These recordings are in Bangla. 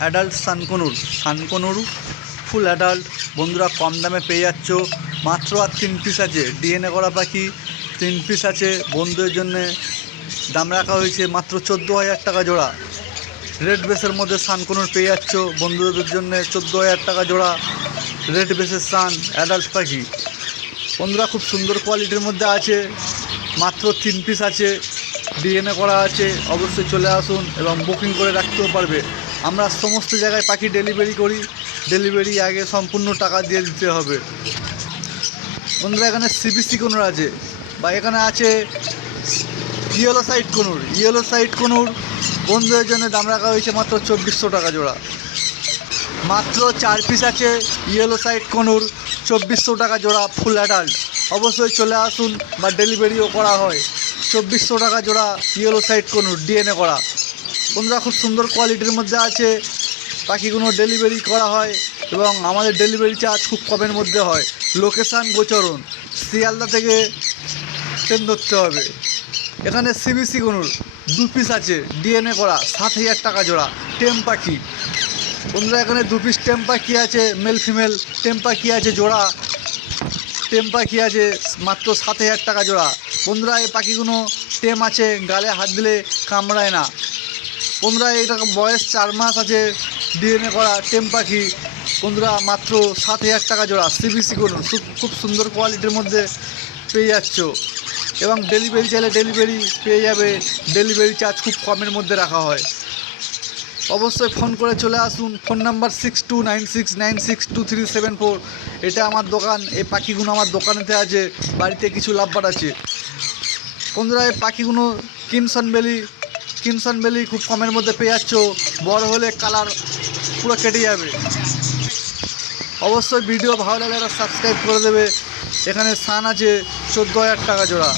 অ্যাডাল্ট সানকনুর। সানকনুর, full adult. বন্ধুরা কম দামে পেয়ে যাচ্ছ। মাত্র আর তিন পিস আছে। ডিএনএ করা পাখি, তিন পিস আছে। বন্ধুদের জন্যে দাম রাখা হয়েছে মাত্র চোদ্দ হাজার টাকা জোড়া। রেড বেসের মধ্যে সানকনুর পেয়ে যাচ্ছ। বন্ধুদের জন্য চোদ্দ হাজার টাকা জোড়া। রেড বেসের সান, অ্যাডাল্ট পাখি। বন্ধুরা খুব সুন্দর কোয়ালিটির মধ্যে আছে। মাত্র তিন পিস আছে। ডিএনএ করা আছে। অবশ্যই চলে আসুন এবং বুকিং করে রাখতেও পারবে। আমরা সমস্ত জায়গায় পাখি ডেলিভারি করি। ডেলিভারি আগে সম্পূর্ণ টাকা দিয়ে দিতে হবে। বন্ধুরা, এখানে সিবিসি কোনোর আছে বা এখানে আছে ইয়েলো সাইড কোনুর ইয়েলো সাইড কোনুর বন্ধুদের জন্য দাম রাখা হয়েছে মাত্র চব্বিশশো টাকা জোড়া। মাত্র চার পিস আছে ইয়েলো সাইড কোনুর চব্বিশশো টাকা জোড়া ফুল অ্যাডাল্ট অবশ্যই চলে আসুন বা ডেলিভারিও করা হয়। চব্বিশশো টাকা জোড়া ইয়েলো সাইড কোনুর ডিএনএ করা। বন্ধুরা, খুব সুন্দর কোয়ালিটির মধ্যে আছে। পাখিগুলো ডেলিভারি করা হয় এবং আমাদের ডেলিভারি চার্জ খুব কমের মধ্যে হয়। লোকেশান গোচরণ, শিয়ালদা থেকে ট্রেন ধরতে হবে। এখানে সিবিসি গনুর দু পিস আছে ডিএনএ করা সাত হাজার টাকা জোড়া, টেম পাখি। বন্ধুরা, এখানে দু পিস টেম পাখি আছে মেল ফিমেল টেম পাখি আছে জোড়া। টেম পাখি আছে মাত্র সাত হাজার টাকা জোড়া। বন্ধুরা, এই পাখিগুলো টেম আছে, গালে হাত দিলে কামড়ায় না। বন্ধুরা, এটা বয়স চার মাস আছে ডিএনএ করা টেম পাখি। বন্ধুরা, মাত্র সাত হাজার টাকা জোড়া। সিবিসি করুন খুব সুন্দর কোয়ালিটির মধ্যে পেয়ে যাচ্ছ। এবং ডেলিভারি চাইলে ডেলিভারি পেয়ে যাবে। ডেলিভারি চার্জ খুব কমের মধ্যে রাখা হয়। অবশ্যই ফোন করে চলে আসুন। Phone number six two nine six nine six two three seven four এটা আমার দোকান। এই পাখিগুলো আমার দোকানেতে আছে, বাড়িতে কিছু লাভবার আছে। বন্ধুরা, এই পাখিগুলো কিনসন বেলি কিনসন বেলি খুব কমের মধ্যে পেয়ে যাচ্ছ। বড় হলে কালার পুরো কেটে যাবে। অবশ্যই ভিডিও ভালো লাগলে একটা সাবস্ক্রাইব করে দেবে। এখানে সান আছে চোদ্দ হাজার টাকা জোড়া।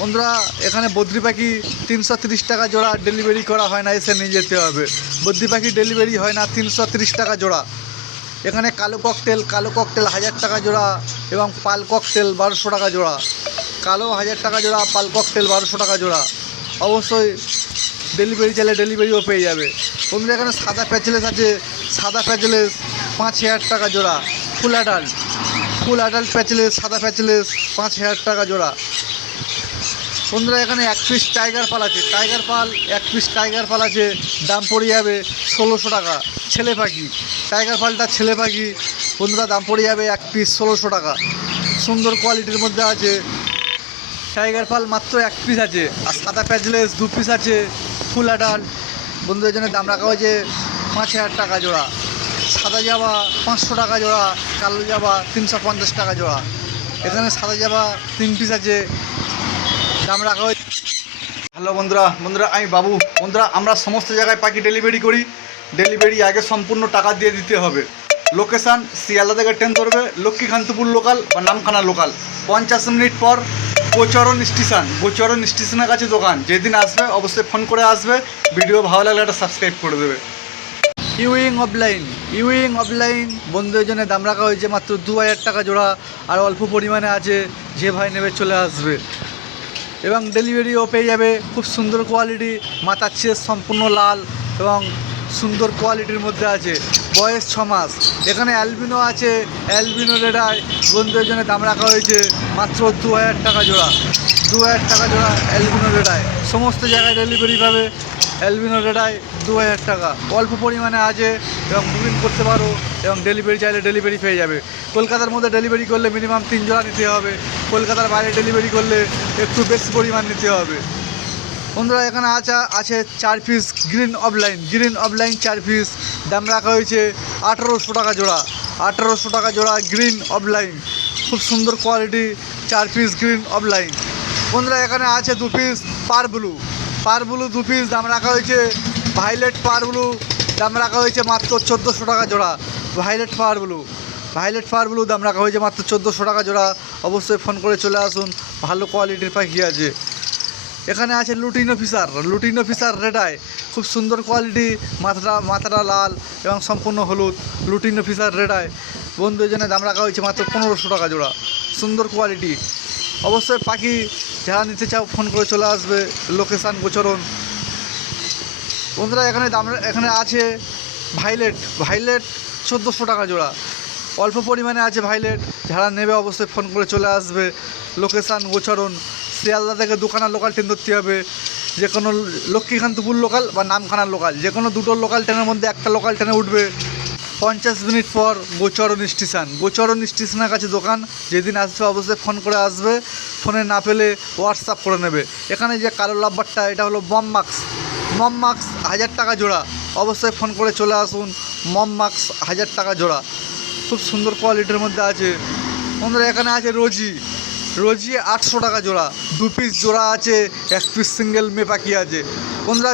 বন্ধুরা, এখানে বদ্রি পাখি তিনশো তিরিশ টাকা জোড়া ডেলিভারি করা হয় না, এসে নিয়ে যেতে হবে। বদ্রি পাখি ডেলিভারি হয় না, তিনশো তিরিশ টাকা জোড়া। এখানে কালো ককটেল কালো ককটেল হাজার টাকা জোড়া এবং পাল ককটেল বারোশো টাকা জোড়া। কালো হাজার টাকা জোড়া, পাল ককটেল বারোশো টাকা জোড়া। অবশ্যই ডেলিভারি চাইলে ডেলিভারিও পেয়ে যাবে। বন্ধুরা, এখানে সাদা প্যাচেলেস আছে, সাদা প্যাচেলেস, পাঁচ হাজার টাকা জোড়া ফুল অ্যাডাল্ট ফুল অ্যাডাল্ট প্যাচেলেস, সাদা প্যাচেলেস, পাঁচ হাজার টাকা জোড়া। বন্ধুরা, এখানে এক পিস টাইগার পাল আছে টাইগার পাল, এক পিস টাইগার পাল আছে, দাম পড়ে যাবে ষোলোশো টাকা। ছেলে পাখি টাইগার পালটা ছেলে পাখি, বন্ধুরা, দাম পড়ে যাবে এক পিস ষোলোশো টাকা। সুন্দর কোয়ালিটির মধ্যে আছে টাইগার পাল মাত্র এক পিস আছে, আর সাদা প্যাচলেস দু পিস আছে ফুল অ্যাডাল্ট বন্ধুদের জন্য দাম রাখা হয়েছে পাঁচ হাজার টাকা জোড়া। সাদা জাবা পাঁচশো টাকা জোড়া, কালো জাবা তিনশো পঞ্চাশ টাকা জোড়া। এখানে সাদা জাবা তিন পিস আছে। দাম রাখা হয়েছে। হ্যালো বন্ধুরা বন্ধুরা, আমি বাবু। বন্ধুরা, আমরা সমস্ত জায়গায় পাখি ডেলিভারি করি। ডেলিভারি আগে সম্পূর্ণ টাকা দিয়ে দিতে হবে। লোকেশান শিয়ালদা থেকে ট্রেন ধরবে, লক্ষ্মীকান্তপুর লোকাল বা নামখানা লোকাল পঞ্চাশ মিনিট পর গোচরণ স্টেশন, গোচরণ স্টেশনের কাছে দোকান। যেদিন আসবে, অবশ্যই ফোন করে আসবে। ভিডিও ভালো লাগলে একটা সাবস্ক্রাইব করে দেবে। ইউইং অফলাইন ইউইং অফলাইন বন্ধুদের জন্য দাম রাখা হয়েছে মাত্র দু হাজার টাকা জোড়া, আর অল্প পরিমাণে আছে, যে ভাই নেবে চলে আসবে। এবং ডেলিভারিও পেয়ে যাবে। খুব সুন্দর কোয়ালিটি মাথার চেয়ে সম্পূর্ণ লাল এবং সুন্দর কোয়ালিটির মধ্যে আছে। বয়স ছ মাস। এখানে অ্যালবিনো আছে। অ্যালবিনো রেডায় বন্ধুদের জন্য দাম রাখা হয়েছে মাত্র দু হাজার টাকা জোড়া। দু হাজার টাকা জোড়া অ্যালবিনো রেডায় সমস্ত জায়গায় ডেলিভারি পাবে অ্যালবিনো রেডায় দু হাজার টাকা। অল্প পরিমাণে আছে এবং বুকিং করতে পারো এবং ডেলিভারি চাইলে ডেলিভারি পেয়ে যাবে। কলকাতার মধ্যে ডেলিভারি করলে মিনিমাম তিন জোড়া নিতে হবে। কলকাতার বাইরে ডেলিভারি করলে একটু বেশি পরিমাণ নিতে হবে। বন্ধুরা, এখানে আছে আছে চার piece green offline green offline চার পিস দাম রাখা হয়েছে আঠেরোশো টাকা জোড়া। আঠেরোশো টাকা জোড়া গ্রিন অফলাইন খুব সুন্দর কোয়ালিটি চার পিস গ্রিন অফলাইন বন্ধুরা, এখানে আছে দু পিস পার ব্লু পার ব্লু দু পিস দাম রাখা হয়েছে ভাইলেট পার ব্লু দাম রাখা হয়েছে মাত্র চোদ্দোশো টাকা জোড়া violet pair blue violet pair blue দাম রাখা হয়েছে মাত্র চোদ্দোশো টাকা জোড়া। অবশ্যই ফোন করে চলে আসুন। ভালো কোয়ালিটির পাখি আছে। এখানে আছে লুটিন অফিসার লুটিন অফিসার রেডায় খুব সুন্দর কোয়ালিটি মাথাটা মাথাটা লাল এবং সম্পূর্ণ হলুদ। লুটিন অফিসার রেডায় বন্ধুদের জন্য দাম রাখা হয়েছে মাত্র পনেরোশো টাকা জোড়া। সুন্দর কোয়ালিটি অবশ্যই পাখি যারা নিতে চাও ফোন করে চলে আসবে। লোকেশান গোচরণ। বন্ধুরা, এখানে দাম এখানে আছে ভাইলেট ভাইলেট চোদ্দোশো টাকা জোড়া। অল্প পরিমাণে আছে ভাইলেট যারা নেবে, অবশ্যই ফোন করে চলে আসবে। লোকেশান গোচরণ। শিয়ালদা থেকে দুখানা লোকাল ট্রেন ধরতে হবে। যে কোনো লক্ষ্মীকান্তপুর লোকাল বা নামখানার লোকাল যে কোনো দুটো লোকাল ট্রেনের মধ্যে একটা লোকাল ট্রেনে উঠবে। পঞ্চাশ মিনিট পর গোচরণ স্টেশন গোচরণ স্টেশনের কাছে দোকান। যেদিন আসবে অবশ্যই ফোন করে আসবে। ফোনে না পেলে হোয়াটসঅ্যাপ করে নেবে। এখানে যে কালো লাভবারটা এটা হলো মম মাক্স মম মাক্স হাজার টাকা জোড়া। অবশ্যই ফোন করে চলে আসুন। মম মাক্স হাজার টাকা জোড়া। খুব সুন্দর কোয়ালিটির মধ্যে আছে। বন্ধুরা, এখানে আছে রোজি। রোজি আটশো টাকা জোড়া। দু পিস জোড়া আছে, এক পিস সিঙ্গেল মেয়ে পাখি আছে? বন্ধুরা